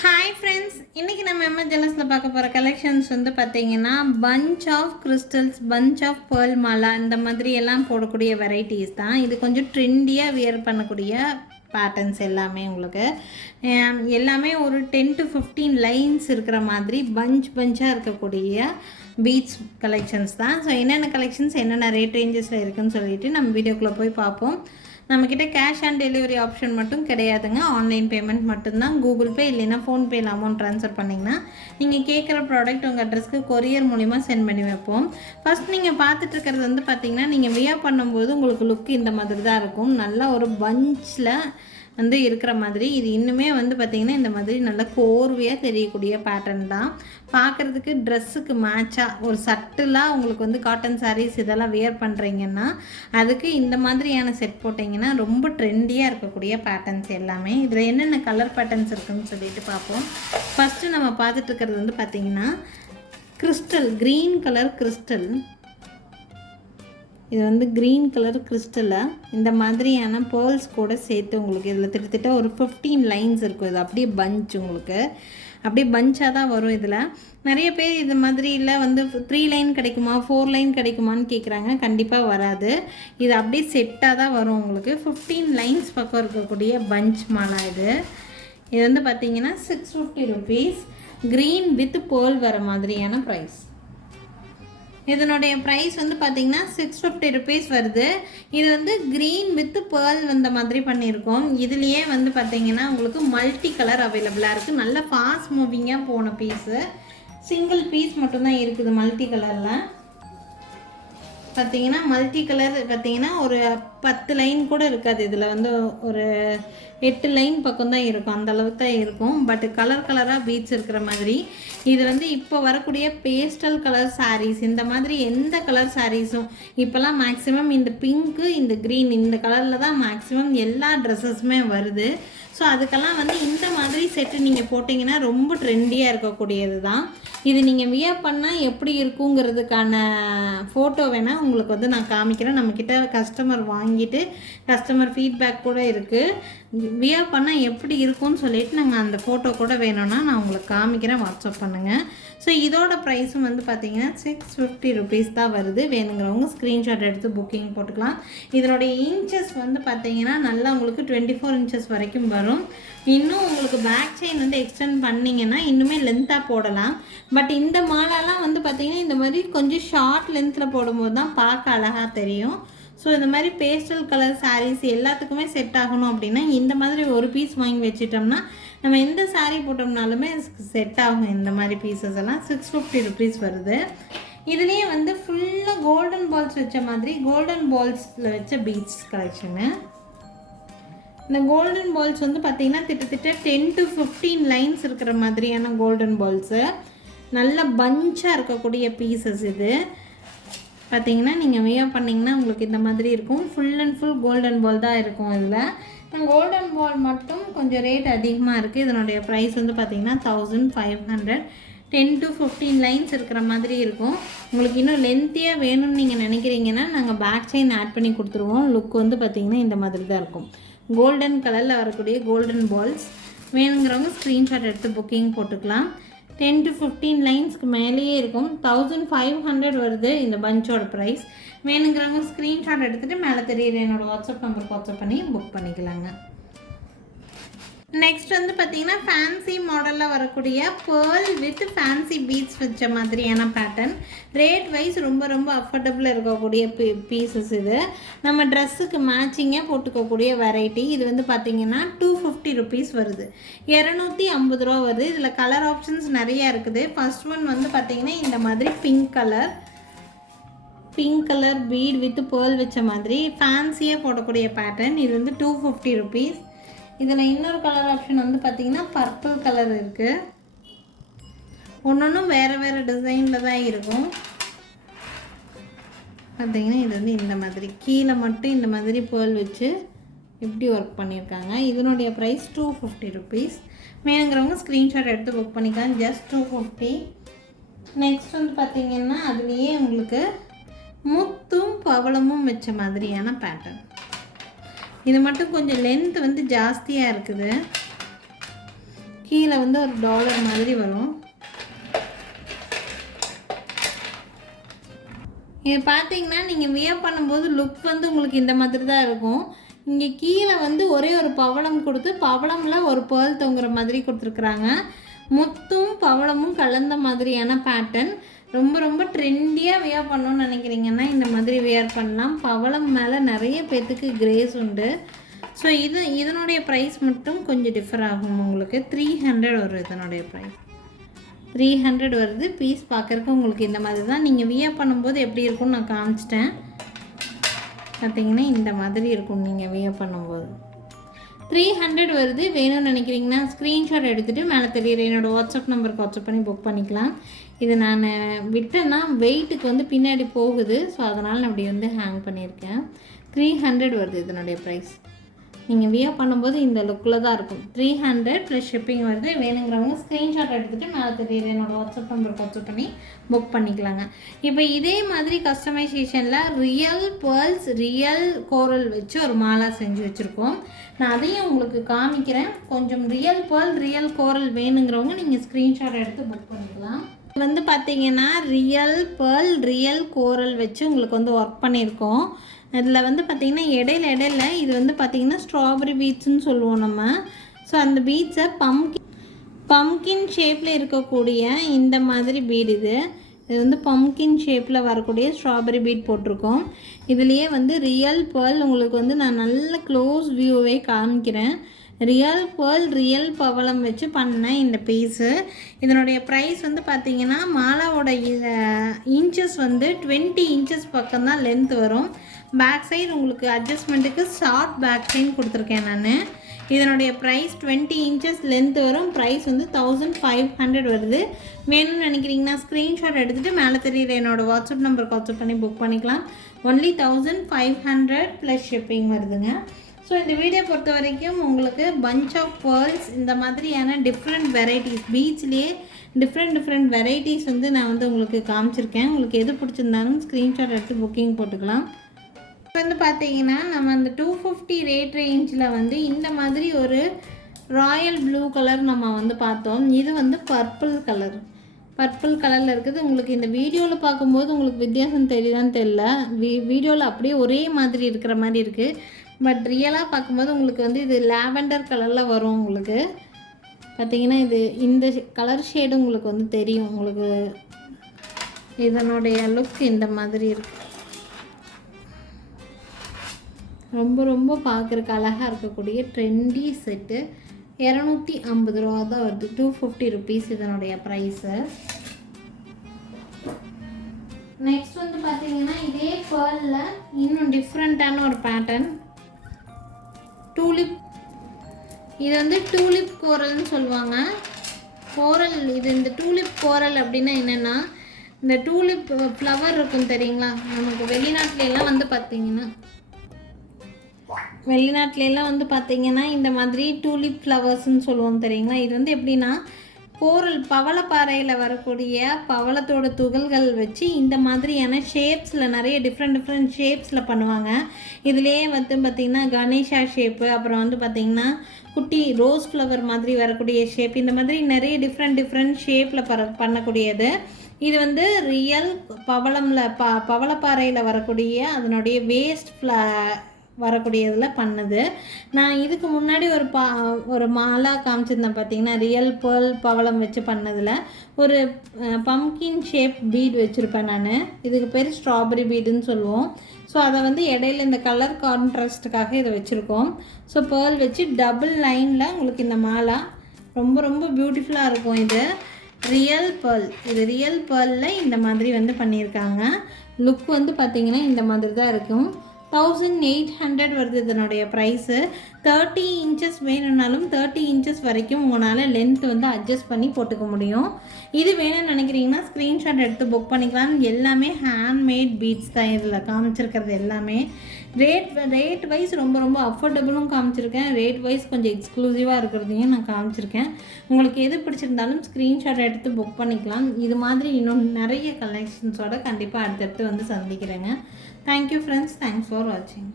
Hi friends, இன்றைக்கி நம்ம எம்எஸ்எல்எஸில் பார்க்க போகிற கலெக்ஷன்ஸ் வந்து பார்த்திங்கன்னா bunch of crystals, bunch of pearl மாலா இந்த மாதிரி எல்லாம் போடக்கூடிய வெரைட்டிஸ் தான். இது கொஞ்சம் ட்ரெண்டியாக வியர் பண்ணக்கூடிய பேட்டர்ன்ஸ் எல்லாமே உங்களுக்கு எல்லாமே ஒரு 10 to 15 லைன்ஸ் இருக்கிற மாதிரி பஞ்சாக இருக்கக்கூடிய பீட்ஸ் கலெக்ஷன்ஸ் தான். ஸோ என்னென்ன கலெக்ஷன்ஸ் என்னென்ன ரேட் ரேஞ்சஸில் இருக்குதுன்னு சொல்லிவிட்டு நம்ம வீடியோக்குள்ளே போய் பார்ப்போம். நம்மக்கிட்ட கேஷ் ஆன் டெலிவரி ஆப்ஷன் மட்டும் கிடையாதுங்க. ஆன்லைன் பேமெண்ட் மட்டும்தான். கூகுள் பே இல்லைன்னா ஃபோன்பேயில் அமௌண்ட் ட்ரான்ஸ்ஃபர் பண்ணிங்கன்னா நீங்கள் கேட்குற ப்ராடக்ட் உங்கள் அட்ரஸ்க்கு கொரியர் மூலிமா சென்ட் பண்ணி வைப்போம். ஃபஸ்ட் நீங்கள் பார்த்துட்ருக்கிறது வந்து பார்த்திங்கன்னா, நீங்கள் வியர் பண்ணும்போது உங்களுக்கு லுக் இந்த மாதிரி தான் இருக்கும். நல்லா ஒரு பஞ்சில் வந்து இருக்கிற மாதிரி. இது இன்னுமே வந்து பார்த்திங்கன்னா இந்த மாதிரி நல்லா கோர்வையாக தெரியக்கூடிய பேட்டர்ன் தான். பார்க்குறதுக்கு ட்ரெஸ்ஸுக்கு மேட்சாக ஒரு சட்டிலாக உங்களுக்கு வந்து காட்டன் சாரீஸ் இதெல்லாம் வியர் பண்ணுறீங்கன்னா அதுக்கு இந்த மாதிரியான செட் போட்டிங்கன்னா ரொம்ப ட்ரெண்டியாக இருக்கக்கூடிய பேட்டர்ன்ஸ் எல்லாமே. இதில் என்னென்ன கலர் பேட்டர்ன்ஸ் இருக்குதுன்னு சொல்லிட்டு பார்ப்போம். ஃபஸ்ட்டு நம்ம பார்த்துட்ருக்கிறது வந்து பார்த்திங்கன்னா கிறிஸ்டல், க்ரீன் கலர் கிறிஸ்டல். இது வந்து க்ரீன் கலர் கிறிஸ்டலில் இந்த மாதிரியான பேர்ல்ஸ் கூட சேர்த்து உங்களுக்கு இதில் திட்டத்தட்ட ஒரு 15 லைன்ஸ் இருக்கும். இது அப்படியே பஞ்ச், உங்களுக்கு அப்படியே பஞ்சாக தான் வரும். இதில் நிறைய பேர் இது மாதிரி இல்லை வந்து 3 லைன் கிடைக்குமா 4 லைன் கிடைக்குமான்னு கேட்குறாங்க. கண்டிப்பாக வராது. இது அப்படியே செட்டாக தான் வரும். உங்களுக்கு 15 லைன்ஸ் பக்கம் இருக்கக்கூடிய பஞ்ச் மாலா இது. இது வந்து பார்த்திங்கன்னா 650 ருபீஸ். க்ரீன் வித் பேர்ல் வர மாதிரியான ப்ரைஸ். இதனுடைய ப்ரைஸ் வந்து பார்த்திங்கன்னா 650 ருபீஸ் வருது. இது வந்து க்ரீன் வித் பேர்ல் வந்த மாதிரி பண்ணியிருக்கோம். இதுலேயே வந்து பார்த்திங்கன்னா உங்களுக்கு மல்டி கலர் அவைலபிளாக இருக்குது. நல்ல ஃபாஸ்ட் மூவிங்காக போன பீஸு. சிங்கிள் பீஸ் மட்டும்தான் இருக்குது மல்டி கலரில். பார்த்திங்கன்னா மல்டி கலர் பார்த்திங்கன்னா ஒரு 10 லைன் கூட இருக்காது. இதில் வந்து ஒரு 8 லைன் பக்கம் தான் இருக்கும். அந்த அளவுக்கு தான் இருக்கும். பட் கலராக பீட்ஸ் இருக்கிற மாதிரி. இது வந்து இப்போ வரக்கூடிய பேஸ்டல் கலர் சாரீஸ், இந்த மாதிரி எந்த கலர் சாரீஸும் இப்போல்லாம் மேக்ஸிமம் இந்த பிங்க்கு இந்த க்ரீன் இந்த கலரில் தான் மேக்ஸிமம் எல்லா ட்ரெஸ்ஸஸுமே வருது. ஸோ அதுக்கெல்லாம் வந்து இந்த மாதிரி செட்டு நீங்கள் போட்டிங்கன்னா ரொம்ப ட்ரெண்டியாக இருக்கக்கூடியது தான். இது நீங்கள் வியர் பண்ணால் எப்படி இருக்குங்கிறதுக்கான ஃபோட்டோ வேணால் உங்களுக்கு வந்து நான் காமிக்கிறேன். நம்மக்கிட்ட கஸ்டமர் வாங்கிட்டு கஸ்டமர் ஃபீட்பேக் கூட இருக்குது. வியர் பண்ணால் எப்படி இருக்கும்னு சொல்லிவிட்டு நாங்கள் அந்த ஃபோட்டோ கூட வேணும்னா நான் உங்களுக்கு காமிக்கிறேன், வாட்ஸ்அப் பண்ணுங்கள். ஸோ இதோட ப்ரைஸும் வந்து பார்த்திங்கன்னா 650 ருபீஸ் தான் வருது. வேணுங்கிறவங்க ஸ்க்ரீன்ஷாட் எடுத்து புக்கிங் போட்டுக்கலாம். இதனுடைய இன்ச்சஸ் வந்து பார்த்திங்கன்னா நல்லா உங்களுக்கு 24 இன்ச்சஸ் வரைக்கும் வரும். இன்னும் உங்களுக்கு பேக் செயின் வந்து எக்ஸ்டெண்ட் பண்ணிங்கன்னா இன்னுமே லென்த்தாக போடலாம். பட் இந்த மாலாலாம் வந்து பார்த்திங்கன்னா இந்த மாதிரி கொஞ்சம் ஷார்ட் லென்த்தில் போடும்போது தான் பார்க்க அழகாக தெரியும். ஸோ இந்த மாதிரி பேஸ்டல் கலர் சாரீஸ் எல்லாத்துக்குமே செட் ஆகணும் அப்படின்னா இந்த மாதிரி ஒரு பீஸ் வாங்கி வச்சிட்டோம்னா நம்ம எந்த சாரீ போட்டோம்னாலுமே செட் ஆகும். இந்த மாதிரி பீசஸ் எல்லாம் 650 ருபீஸ் வருது. இதுலேயே வந்து ஃபுல்லாக கோல்டன் பால்ஸ் வச்ச மாதிரி கோல்டன் பால்ஸில் வச்ச பீட்ஸ் கலெக்ஷனு. இந்த கோல்டன் பால்ஸ் வந்து பார்த்திங்கன்னா கிட்டத்தட்ட 10 to 15 லைன்ஸ் இருக்கிற மாதிரியான கோல்டன் பால்ஸு. நல்ல பஞ்சாக இருக்கக்கூடிய பீசஸ் இது. பார்த்திங்கன்னா நீங்கள் வியர் பண்ணிங்கன்னா உங்களுக்கு இந்த மாதிரி இருக்கும். Full and full golden ball தான் இருக்கும். இதில் கோல்டன் பால் மட்டும் கொஞ்சம் ரேட் அதிகமாக இருக்குது. இதனுடைய ப்ரைஸ் வந்து பார்த்திங்கன்னா 1500. 10 to 15 லைன்ஸ் இருக்கிற மாதிரி இருக்கும். உங்களுக்கு இன்னும் லென்த்தியாக வேணும்னு நீங்கள் நினைக்கிறீங்கன்னா நாங்கள் பேக் செயின் ஆட் பண்ணி கொடுத்துருவோம். லுக் வந்து பார்த்திங்கன்னா இந்த மாதிரி தான் இருக்கும். கோல்டன் கலரில் வரக்கூடிய கோல்டன் பால்ஸ். வேணுங்கிறவங்க ஸ்க்ரீன்ஷாட் எடுத்து புக்கிங் போட்டுக்கலாம். 10 to 15 லைன்ஸ்க்கு மேலேயே இருக்கும். 1500 வருது இந்த பஞ்சோட ப்ரைஸ். வேணுங்கிறவங்க ஸ்க்ரீன்ஷாட் எடுத்துகிட்டு மேலே தெரியுற என்னோடய வாட்ஸ்அப் நம்பருக்கு வாட்ஸ்அப் பண்ணி புக் பண்ணிக்கலாங்க. நெக்ஸ்ட் வந்து பார்த்திங்கன்னா ஃபேன்சி மாடலில் வரக்கூடிய பேர்ல் வித் ஃபேன்சி பீட்ஸ் வச்ச மாதிரியான பேட்டர்ன். ரேட் வைஸ் ரொம்ப அஃபோர்டபுளாக இருக்கக்கூடிய பீசஸ். இது நம்ம ட்ரெஸ்ஸுக்கு மேட்சிங்காக போட்டுக்கக்கூடிய வெரைட்டி. இது வந்து பார்த்திங்கன்னா 250 ருபீஸ் வருது. 250 ரூபா வருது. இதில் கலர் ஆப்ஷன்ஸ் நிறையா இருக்குது. ஃபர்ஸ்ட் ஒன் வந்து பார்த்திங்கன்னா இந்த மாதிரி pink colour beat with pearl வச்ச மாதிரி ஃபேன்சியாக போடக்கூடிய பேட்டர்ன். இது வந்து 250 ருபீஸ். இதில் இன்னொரு கலர் ஆப்ஷன் வந்து பார்த்திங்கன்னா பர்பிள் கலர் இருக்குது. ஒன்றும் வேறு டிசைனில் தான் இருக்கும். பார்த்திங்கன்னா இது வந்து இந்த மாதிரி கீழே மட்டும் இந்த மாதிரி பேர்ல் வச்சு இப்படி ஒர்க் பண்ணியிருக்காங்க. இதனுடைய ப்ரைஸ் 250 ருபீஸ். வேணுங்கிறவங்க ஸ்க்ரீன்ஷாட் எடுத்து புக் பண்ணிக்கலாம். ஜஸ்ட் 250. நெக்ஸ்ட் வந்து பார்த்திங்கன்னா அதுலேயே உங்களுக்கு முத்தும் பவளமும் வச்ச மாதிரியான பேட்டர்ன். இது மட்டும் கொஞ்சம் லென்த் வந்து ஜாஸ்தியாக இருக்குது. கீழே வந்து ஒரு டாலர் மாதிரி வரும். இது பார்த்தீங்கன்னா நீங்கள் வியர் பண்ணும்போது லுக் வந்து உங்களுக்கு இந்த மாதிரி தான் இருக்கும். இங்கே கீழே வந்து ஒரே ஒரு பவளம் கொடுத்து பவளமில் ஒரு பேர்ல் தொங்குற மாதிரி கொடுத்துருக்குறாங்க. முத்தும் பவளமும் கலந்த மாதிரியான பேட்டர்ன். ரொம்ப ரொம்ப ட்ரெண்டியாக வியர் பண்ணணும்னு நினைக்கிறீங்கன்னா இந்த மாதிரி வியர் பண்ணலாம். பவளம் மேலே நிறைய பேர்த்துக்கு கிரேஸ் உண்டு. ஸோ இதனுடைய ப்ரைஸ் மட்டும் கொஞ்சம் டிஃபர் ஆகும். உங்களுக்கு 300 வரும். இதனுடைய ப்ரைஸ் 300 வருது. பீஸ் பார்க்குறக்கு உங்களுக்கு இந்த மாதிரி தான். நீங்கள் வியர் பண்ணும்போது எப்படி இருக்கும்னு நான் காமிச்சிட்டேன். பார்த்தீங்கன்னா இந்த மாதிரி இருக்கும் நீங்கள் வியர் பண்ணும்போது. 300 வருது. வேணும்னு நினைக்கிறீங்கன்னா ஸ்க்ரீன்ஷாட் எடுத்துகிட்டு மேலே தெரியுற என்னோடய வாட்ஸ்அப் நம்பருக்கு வாட்ஸ்அப் பண்ணி புக் பண்ணிக்கலாம். இது நான் விட்டேன்னா வெயிட்டுக்கு வந்து பின்னாடி போகுது. ஸோ அதனால் நான் அப்படி வந்து ஹேங் பண்ணியிருக்கேன். 300 வருது இதனுடைய ப்ரைஸ். நீங்கள் வியர் பண்ணும்போது இந்த லுக்கில் தான் இருக்கும். 300 ப்ளஸ் ஷிப்பிங் வருது. வேணுங்கிறவங்க ஸ்க்ரீன்ஷாட் எடுத்துகிட்டு மேலே தெரியுற என்னோடய வாட்ஸ்அப் நம்பருக்கு வாட்ஸ்அப் பண்ணி புக் பண்ணிக்கலாங்க. இப்போ இதே மாதிரி கஸ்டமைசேஷனில் ரியல் பேர்ல்ஸ் ரியல் கோரல் வச்சு ஒரு மாலா செஞ்சு வச்சுருக்கோம். நான் அதையும் உங்களுக்கு காமிக்கிறேன். கொஞ்சம் ரியல் பேர்ல் ரியல் கோரல் வேணுங்கிறவங்க நீங்கள் ஸ்க்ரீன்ஷாட் எடுத்து புக் பண்ணிக்கலாம். இது வந்து பார்த்தீங்கன்னா ரியல் பேர்ல் ரியல் கோரல் வச்சு உங்களுக்கு வந்து ஒர்க் பண்ணியிருக்கோம். இதில் வந்து பார்த்திங்கன்னா இடையில இது வந்து பார்த்திங்கன்னா ஸ்ட்ராபெரி பீட்ஸ்ன்னு சொல்லுவோம் நம்ம. ஸோ அந்த பீட்ஸை பம்கின் ஷேப்பில் இருக்கக்கூடிய இந்த மாதிரி பீட் இது வந்து பம்கின் ஷேப்பில் வரக்கூடிய ஸ்ட்ராபெரி பீட் போட்டிருக்கோம். இதுலேயே வந்து ரியல் பேர்ல் உங்களுக்கு வந்து நான் நல்ல க்ளோஸ் வியூவே காமிக்கிறேன். ரியல் பேர்ல் ரியல் பவளம் வச்சு பண்ணேன் இந்த பீஸு. இதனுடைய ப்ரைஸ் வந்து பார்த்திங்கன்னா மாலாவோட இன்ச்சஸ் வந்து 20 இன்ச்சஸ் பக்கம்தான் லென்த் வரும். பேக் சைடு உங்களுக்கு அட்ஜஸ்ட்மெண்ட்டுக்கு ஷார்ட் பேக் சைன் கொடுத்துருக்கேன் நான். இதனுடைய ப்ரைஸ் 20 இன்ச்சஸ் லென்த் வரும். ப்ரைஸ் வந்து 1500 வருது. வேணும்னு நினைக்கிறீங்கன்னா ஸ்க்ரீன்ஷாட் எடுத்துகிட்டு மேலே தெரியுற என்னோடய வாட்ஸ்அப் நம்பருக்கு வாட்ஸ்அப் பண்ணி புக் பண்ணிக்கலாம். ஒன்லி 1500 ப்ளஸ் ஷிப்பிங் வருதுங்க. ஸோ இந்த வீடியோ பொறுத்த வரைக்கும் உங்களுக்கு பஞ்ச் ஆஃப் பேர்ல்ஸ் இந்த மாதிரியான டிஃப்ரெண்ட் வெரைட்டிஸ் பீச்லேயே டிஃப்ரெண்ட் வெரைட்டிஸ் வந்து நான் வந்து உங்களுக்கு காமிச்சிருக்கேன். உங்களுக்கு எது பிடிச்சிருந்தாலும் ஸ்க்ரீன்ஷாட் எடுத்து புக்கிங் போட்டுக்கலாம். இப்போ வந்து பார்த்தீங்கன்னா நம்ம அந்த 250 ரேட் ரேஞ்சில் வந்து இந்த மாதிரி ஒரு ராயல் ப்ளூ கலர் நம்ம வந்து பார்த்தோம். இது வந்து பர்பிள் கலரில் இருக்குது. உங்களுக்கு இந்த வீடியோவில் பார்க்கும்போது உங்களுக்கு வித்தியாசம் தெரியுதான்னு தெரியல. வீடியோவில் அப்படியே ஒரே மாதிரி இருக்கிற மாதிரி இருக்குது. பட் ரியலாக பார்க்கும்போது உங்களுக்கு வந்து இது லாவெண்டர் கலரில் வரும். உங்களுக்கு பார்த்திங்கன்னா இது இந்த கலர் ஷேடு உங்களுக்கு வந்து தெரியும். உங்களுக்கு இதனுடைய லுக் இந்த மாதிரி இருக்குது. ரொம்ப ரொம்ப பார்க்குறக்கு அழகாக இருக்கக்கூடிய ட்ரெண்டி செட்டு 250 ரூபா தான் வருது. 250 ருபீஸ் இதனுடைய ப்ரைஸு. நெக்ஸ்ட் வந்து பார்த்தீங்கன்னா இதே பேர்லில் இன்னும் டிஃப்ரெண்ட்டான ஒரு பேட்டர்ன் டூலிப். இது வந்து டூலிப் கோரல்னு சொல்லுவாங்க. கோரல் இது இந்த டூலிப் கோரல் அப்படின்னா என்னென்னா இந்த டூலிப் ஃப்ளவர் இருக்கும் தெரியுங்களா. நமக்கு வெளிநாட்டிலலாம் வந்து பார்த்தீங்கன்னா இந்த மாதிரி டூலிப் ஃப்ளவர்ஸ்ன்னு சொல்லுவோம் தெரியுங்களா. இது வந்து எப்படின்னா கோரல் பவளப்பாறையில் வரக்கூடிய பவளத்தோட துகள்கள் வச்சு இந்த மாதிரியான ஷேப்ஸில் நிறைய டிஃப்ரெண்ட் ஷேப்ஸில் பண்ணுவாங்க. இதுலேயே வந்து பார்த்திங்கன்னா கணேஷா ஷேப்பு, அப்புறம் வந்து பார்த்திங்கன்னா குட்டி ரோஸ் ஃப்ளவர் மாதிரி வரக்கூடிய ஷேப், இந்த மாதிரி நிறைய டிஃப்ரெண்ட் ஷேப்பில் பண்ணக்கூடியது. இது வந்து ரியல் பவளப்பாறையில் வரக்கூடிய அதனுடைய வேஸ்ட் வரக்கூடியதில் பண்ணுது. நான் இதுக்கு முன்னாடி ஒரு மாலா காமிச்சிருந்தேன் பார்த்தீங்கன்னா ரியல் பேர்ல் பவளம் வச்சு பண்ணதில் ஒரு பம்கின் ஷேப் பீட் வச்சுருப்பேன் நான். இதுக்கு பேர் ஸ்ட்ராபெரி பீடுன்னு சொல்லுவோம். ஸோ அதை வந்து இடையில இந்த கலர் கான்ட்ராஸ்ட்டுக்காக இதை வச்சுருக்கோம். ஸோ பேர்ல் வச்சு டபுள் லைனில் உங்களுக்கு இந்த மாலா ரொம்ப ரொம்ப பியூட்டிஃபுல்லாக இருக்கும். இது ரியல் பேர்லில் இந்த மாதிரி வந்து பண்ணியிருக்காங்க. லுக் வந்து பார்த்திங்கன்னா இந்த மாதிரி தான் இருக்கும். 1800 வருது இதனுடைய ப்ரைஸு. 30 இன்ச்சஸ் வேணும்னாலும் 30 இன்ச்சஸ் வரைக்கும் உங்களால் லென்த் வந்து அட்ஜஸ்ட் பண்ணி போட்டுக்க முடியும். இது வேணும்னு நினைக்கிறீங்கன்னா ஸ்க்ரீன்ஷாட் எடுத்து புக் பண்ணிக்கலாம். எல்லாமே ஹேண்ட்மேட் பீட்ஸ் தான் இதில் காமிச்சிருக்கிறது எல்லாமே. ரேட் வைஸ் ரொம்ப ரொம்ப அஃபோர்டபுளும் காமிச்சிருக்கேன். ரேட் வைஸ் கொஞ்சம் எக்ஸ்க்ளூசிவாக இருக்கிறதையும் நான் காமிச்சிருக்கேன். உங்களுக்கு எது பிடிச்சிருந்தாலும் ஸ்க்ரீன்ஷாட் எடுத்து புக் பண்ணிக்கலாம். இது மாதிரி இன்னும் நிறைய கலெக்ஷன்ஸோடு கண்டிப்பாக அடுத்தடுத்து வந்து சந்திக்கிறேங்க. Thank you friends. Thanks for watching.